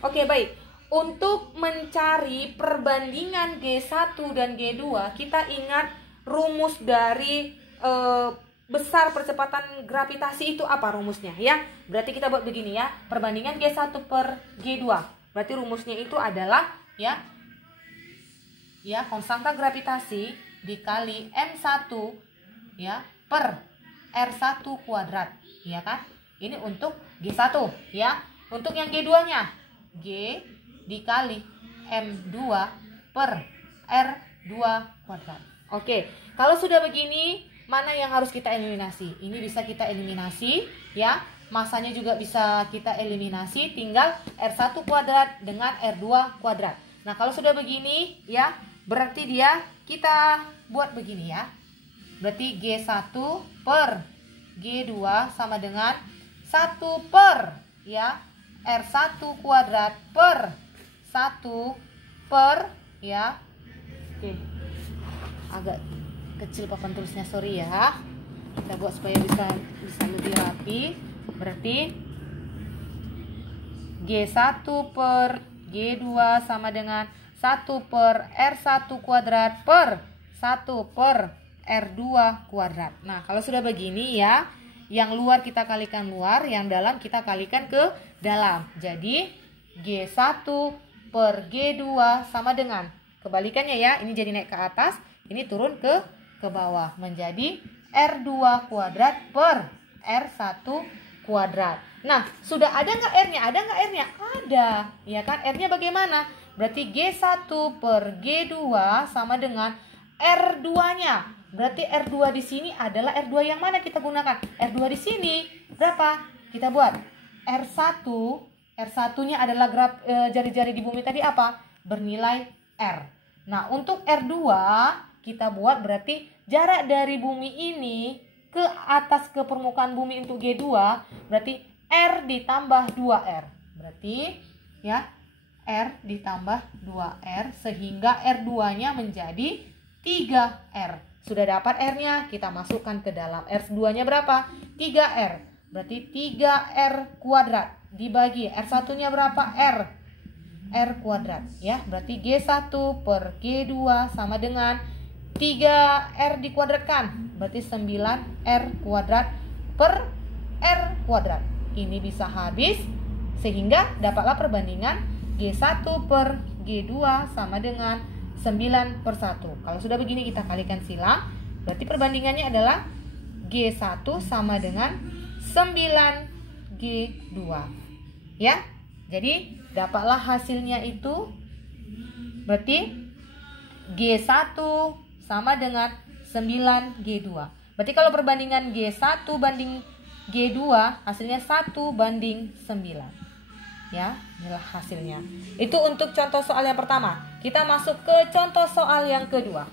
Oke, baik. Untuk mencari perbandingan G1 dan G2, kita ingat rumus dari besar percepatan gravitasi itu apa rumusnya ya? Berarti kita buat begini ya. Perbandingan G1 per G2. Berarti rumusnya itu adalah ya konstanta gravitasi dikali M1 ya per R1 kuadrat, ya kan? Ini untuk G1 ya. Untuk yang G2-nya G dikali M2 per R2 kuadrat. Oke, kalau sudah begini, mana yang harus kita eliminasi? Ini bisa kita eliminasi ya. Masanya juga bisa kita eliminasi, tinggal R1 kuadrat dengan R2 kuadrat. Nah, kalau sudah begini ya, berarti kita buat begini ya. Berarti G1 per G2 sama dengan 1 per ya R1 kuadrat per 1 per ya. Oke. Agak kecil papan tulisnya, sorry ya. Kita buat supaya bisa lebih rapi. Berarti G1 per G2 sama dengan 1 per R1 kuadrat per 1 per R2 kuadrat. Nah, kalau sudah begini ya, yang luar kita kalikan luar, yang dalam kita kalikan ke dalam. Jadi G1 per G2 sama dengan, kebalikannya ya, ini jadi naik ke atas, ini turun ke bawah, menjadi R2 kuadrat per R1 kuadrat. Nah, sudah ada nggak R-nya? Ada nggak R-nya? Ada, ya kan? R-nya bagaimana? Berarti G1 per G2 sama dengan R2-nya. Berarti R2 di sini adalah R2 yang mana kita gunakan? R2 di sini berapa? Kita buat R1. R1-nya adalah jari-jari di bumi tadi apa? Bernilai R. Nah, untuk R2 kita buat berarti jarak dari bumi ini ke atas ke permukaan bumi untuk G2 berarti R ditambah 2R. Berarti ya R ditambah 2R sehingga R2-nya menjadi 3R. Sudah dapat R-nya, kita masukkan ke dalam. R2-nya berapa? 3R. Berarti 3R kuadrat dibagi R1-nya berapa? R kuadrat ya. Berarti G1 per G2 sama dengan 3R dikuadratkan. Berarti 9R kuadrat per R kuadrat. Ini bisa habis sehingga dapatlah perbandingan G1 per G2 sama dengan 9 per 1. Kalau sudah begini kita kalikan silang. Berarti perbandingannya adalah G1 sama dengan 9G2. Ya. Jadi dapatlah hasilnya itu. Berarti G1 sama dengan 9G2. Berarti kalau perbandingan G1 banding G2 hasilnya 1 banding 9. Ya, inilah hasilnya. Itu untuk contoh soal yang pertama. Kita masuk ke contoh soal yang kedua.